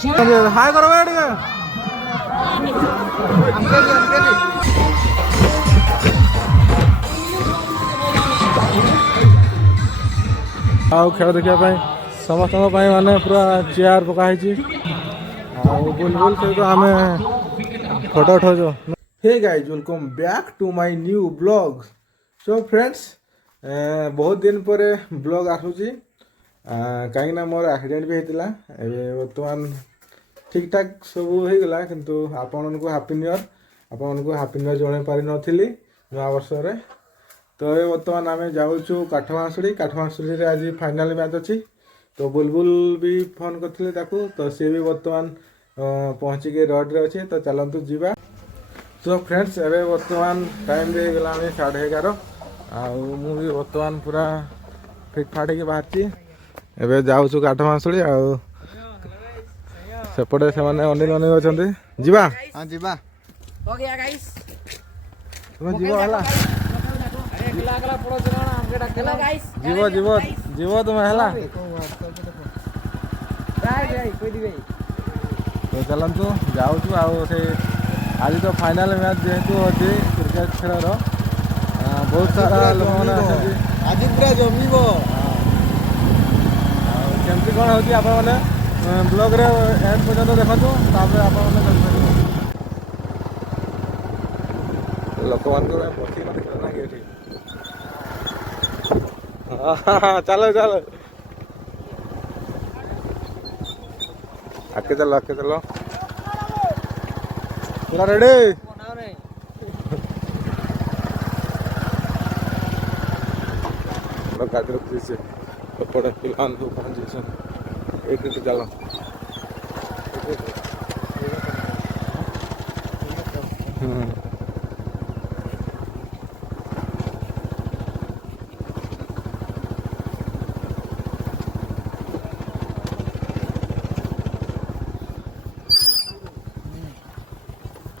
हाय करो भाई ଟିକେ ଆଉ ଖେଳ ଦେଖିବା ପାଇଁ ସମସ୍ତଙ୍କ ପାଇଁ ମାନେ ପୁରା ଚେୟାର ପକା ହେଇଛି ଆଉ ବୁଲବୁଲ ସହିତ ଆମେ ଫଟୋ ଉଠାଉଛୁ। Hey guys welcome back to my new blog. So friends बहुत दिन पर ब्लॉग आसूची कहीं मोर एक्सीडेंट भी होता बर्तमान ठीक ठाक सब हो गला किंतु आपण को हैप्पी न्यू ईयर जन पारि नथिली नया वर्ष रे। तो ये बर्तमान आम जाऊँ काठमांसुड़ी काठमांसुड़ी आज फाइनाल मैच अच्छी तो बुलबुल भी फोन करते तो सी भी बर्तमान पहुँचिक रोड रे अच्छे तो चलतु जीवा। तो फ्रेंड्स एवं बर्तमान टाइम भी गला 11:30 आउ भी बर्तमान पूरा फिट फाट हो बाहरी एवं जाऊँ काठमांसुड़ी सेपटे से अनिल अनिल अच्छा जीवा हाँ जीवा तुम जीव है जीव जीव जीव तुम्हें है तो चलतु जाऊँ आज तो फाइनल मैच जेहेतु अच्छी क्रिकेट खेल बहुत सारा लोक मैंने आज पूरा जमीब केमती कौन होती आप ब्लॉग रे एंड पर्यटन देखु आप लोक मान बसी चलो चलो आके चलो पूरा रेडी गाड़ी रखी से पड़े पिलान को पहुंचे एक चलो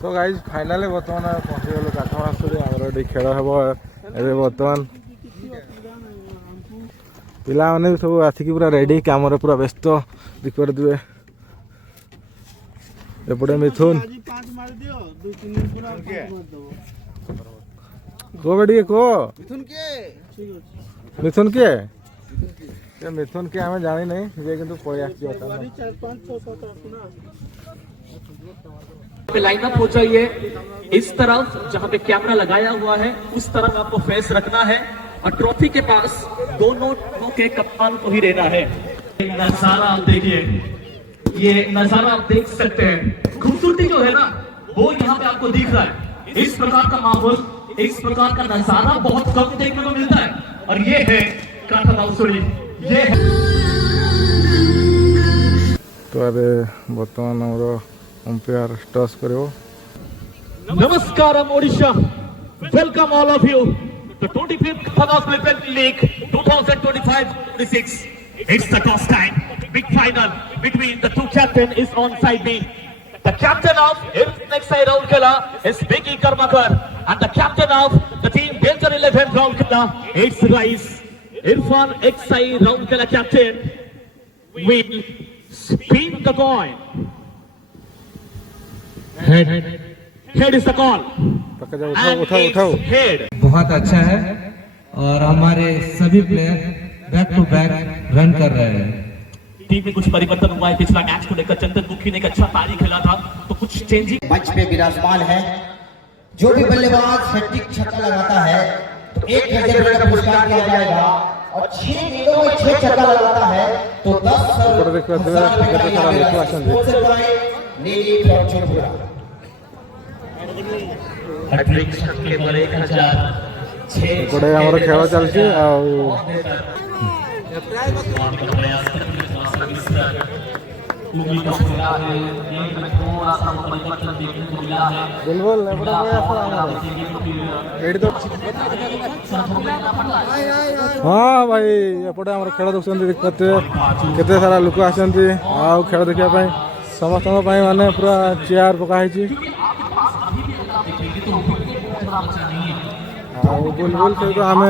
तो गाइज फाइनाल बर्तमान पहुँची गलु काठमांसुड़ी आमर ये खेल हम ए बर्तमान पिला मैंने सब आसिक पूरा रेडी कम पूरा व्यस्त देखिए एपटे मिथुन कह बेटे कह मिथुन किए मिथुन किए आम जानी नहीं जे कि पलि लाइनअप हो जाइए इस तरफ जहां पे कैमरा लगाया हुआ है उस तरफ आपको फेस रखना है और ट्रॉफी के पास दोनों के कप्तान को ही रहना है। नजारा आप देखिए, ये नजारा आप देख सकते हैं, खूबसूरती जो है ना वो यहाँ पे आपको दिख रहा है। इस प्रकार का माहौल, इस प्रकार का नजारा बहुत कम देखने को मिलता है और ये है काठमांसुड़ी। ये है तो अरे बर्तमान हमारा अंपायर टॉस करो। नमस्कारम Odisha, welcome all of you to 25th Thomas Cricket League 2025-26. It's the toss time. Big final between the two captains is on side B. The captain of next side Rourkela is Vicky Karmakar, and the captain of the team Danger 11 Rourkela it's Rice. Irfan X-side Rourkela captain will spin the coin. Head is the call. उठाओ head. बहुत अच्छा है और हमारे सभी player back to back run कर रहे हैं। टीम में कुछ परिवर्तन हुआ है पिछला मैच को लेकर। चंदन मुखी ने एक अच्छा पारी खेला था तो कुछ चेंजिंग मंच पे विराजमान है। जो भी बल्लेबाज हैट्रिक छक्का लगाता है तो 1000 रुपए का पुरस्कार दिया जाएगा और 6 गेंदों में 6 छक्का लगाता है तो 10 हैट्रिक छक्के पर 1000 एपटे आमर खेल चलती हाँ भाई एपटे आम खेल देखते केते सारा लोक आसती खेल देखा समस्त माने पूरा चेयर पकाई बुलबुल सहित आम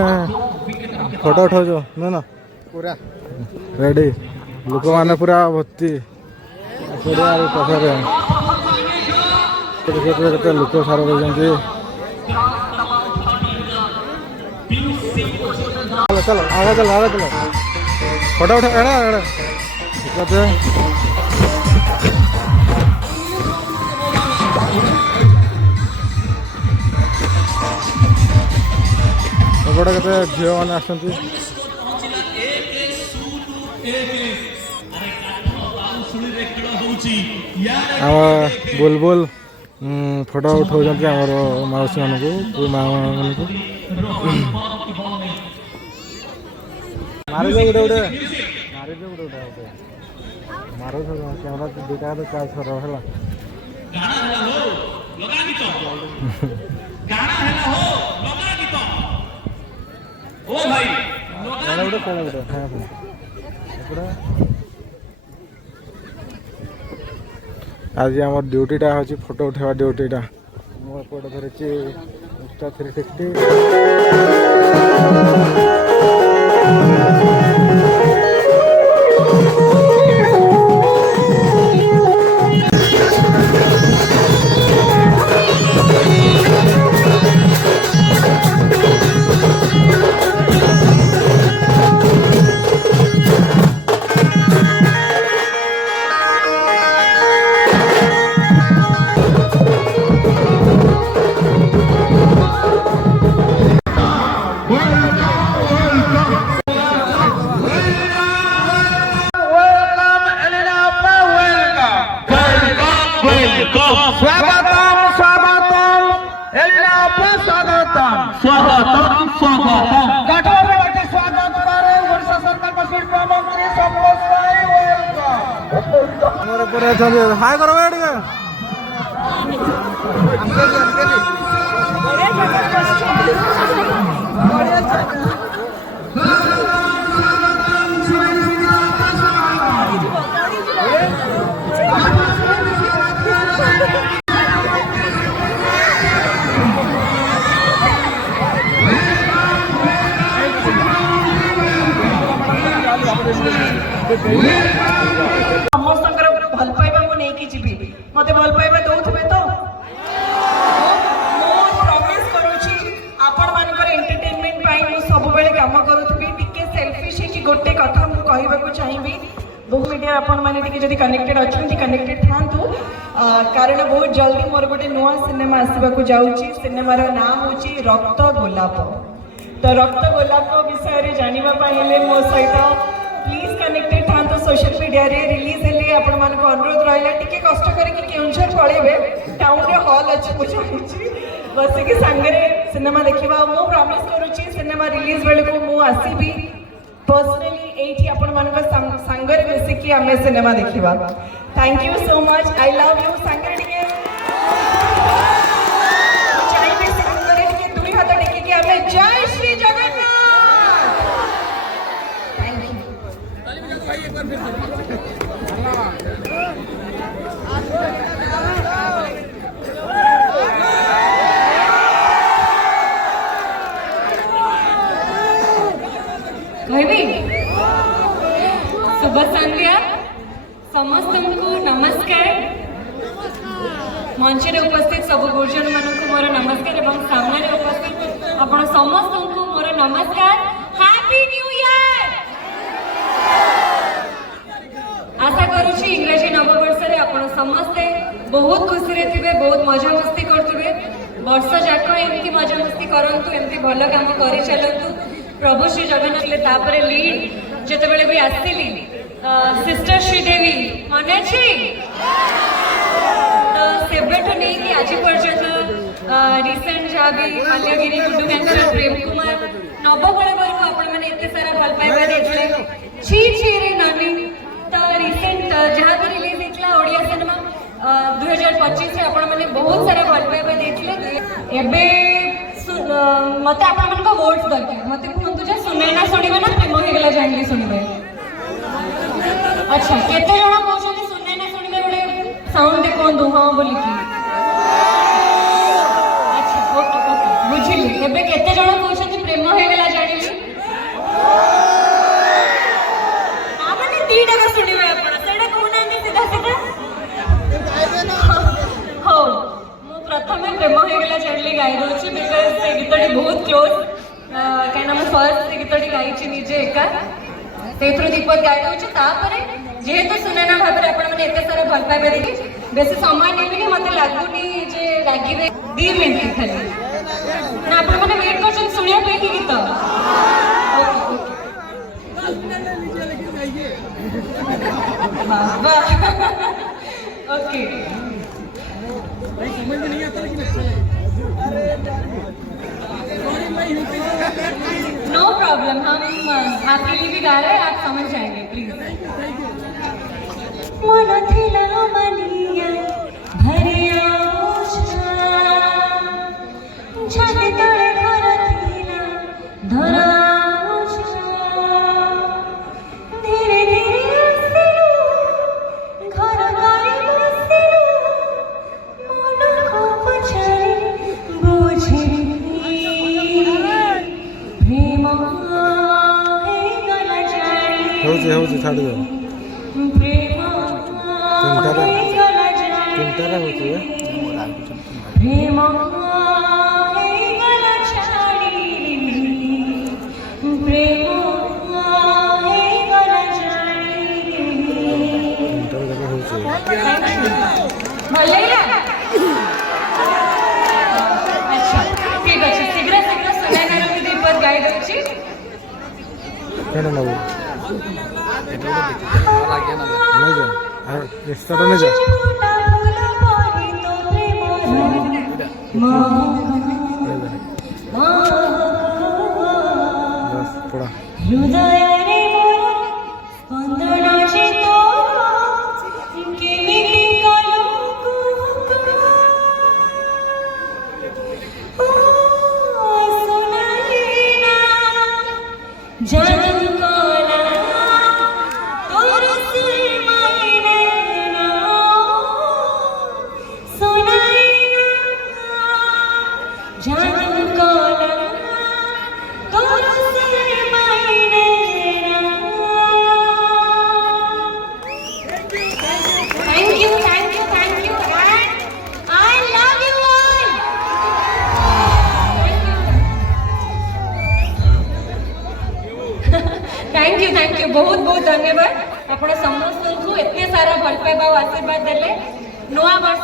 फोटो उठाऊ ना ना पूरा रेडी लोक मैंने पूरा भर्ती ପଡ଼ିଆର ପାଖରେ କେତେ ଲୋକ ସାର ରହିଛନ୍ତି। चलो आगे चलो फोटो उठा एड़ा एड़ा ठीक है। एपटे केते झील मैंने आसती बुलबुल फोटो उठाऊँ आमर मौसी मान को माँ मान को मारे जो गोटे गोटे मारे जो गोटे गोटे गोटे मारो कैमरा दुटा तो चार्ज कर है आज आम ड्यूटीटा हूँ फोटो उठा ड्यूटीटा मुझे धरी Insta360 हाय करो भल पाइबा मु नहीं जीवी मते भल पाइबा दौथे तो प्रॉमिस करूची आपण मानकर एंटरटेनमेंट पाई मु सब बेले काम करूथबी टिके सेल्फिश कि गोटे कथा मु कहबा को चाहिबी बहु मीडिया आपण माने टिके जदी कनेक्टेड अछंती कनेक्टेड थांतु कारण बहुत जल्दी मोर गोटे नुआ सिनेमा आसीबा को जाउची सिनेमार नाम होची रक्त गोलाप तो रक्त गोलाप विषय रे जानिबा पाइले मो सहित प्लीज कनेक्टेड था तो सोशल मीडिया रे रिलीज हेले आपण मान को अनुरोध रहला टिके कष्ट करके केउंझर पळेबे टाउन रे हॉल अछि बुझाइछि बस के संगरे सिनेमा देखिबा मो प्रॉमिस करूछि सिनेमा रिलीज बेले को मो आसीबी पर्सनली एठी आपण मान को संगरे मिसे कि हमें सिनेमा देखिबा। Thank you so much I love you संगरे टिके चाहिए संगरे टिके दुई हाथ टिके कि हमें जय श्री जगन्नाथ। शुभ संध्या समस्त को नमस्कार मंच रे उपस्थित सब गुरुजन मान को मोर नमस्कार एवं सामने रे उपस्थित आपण समस्त को मोर नमस्कार हैप्पी न्यू ईयर। आशा करूछी इंग्रजी नववर्ष रे आपण समस्ते बहुत खुशी रे थिबे बहुत मजा मस्ती करथिबे वर्ष जाक एमती मजा मस्ती करंतु एमती भलो काम करि चलंतु प्रभु श्री जगन्नाथ ले तापरे लीड जेते बेले भी आसीली सिस्टर श्रीदेवी मन अछि तो सेबेठो नहीं कि आज पर्यंत रिसेंट जहाँ भी माल्यगिरी गुड्डू कैंसर प्रेम कुमार नवकलेवर को आपण मैंने एते सारा भल पाइबा देथिले छी छी रे नानी तो रिसेंट जहाँ भी रिलीज हेतला ओडिया सिनेमा 2025 रे आपण मैंने बहुत सारा भल पाइबा देथिले एबे मते आपण मन को वोट्स दरकार मते कहंतु जे सुनै ना सुनिबे ना प्रेम हे गेला जांगली सुनिबे। अच्छा केते जणा कहछन सुनै ना सुनिबे बडे साउंड दे कहंतु हां बोली की अच्छा ओके ओके बुझिली एबे केते जणा कहछन प्रेम हे गेला जानिली आ माने दीटा का सुनिबे आपण सेडा कहना नहीं सीधा सीधा गाई दूसरी बिकज से गीतटी बहुत क्लोज कहीं मैं फर्स्ट से गीतटी गाई निजे एका से दीपक गाई दूसरी तापरे जेहेतु सुनैना भाव में आपण मैंने एत सारा भल पाइबा देखी बेसी समय नेबिनी मत लगुनि जे रागिबे 2 मिनिट खाली ना आपण मैंने वेट कर सुनिया पे की गीत ओके नो प्रॉब्लम हम आपके लिए भी गा रहे हैं आप समझ जाएंगे प्लीज मन थिला मनिया भरिया छान तळे घर थिला धरा धीरे धीरे आसिलु घर गाड़ी बसिलु मन को पछाड़ी बुझिली प्रेम हे गला जानी हो जे छाड़ दो प्रेम चिंता हे गला जानी चिंता हो जे प्रेम हे गला जानी प्रेम हे गला जानी चिंता हो जे ଭଲ ଲାଗିଲା ଆଚ୍ଛା ଠିକ ଅଛି ଶୀଘ୍ର ଶୀଘ୍ର ସୁନାଇନାର ବି ଦୀପକ ଗାଇ ଦେଉଛି କେନ ନବୁ नहीं जा एक्स्ट्रा नहीं जा बस थोड़ा हृदयरे स्पंदन चितो केमिति कलुकु ओ सुनाइना जानू कोला तोर सिर मायने ना सुनाइना जानू कोला तोर सिर मायने ना thank you and I love you all thank you बहुत बहुत धन्यवाद आपण समस्त को एते सारा भल पाइबा आशीर्वाद देले नवा वर्ष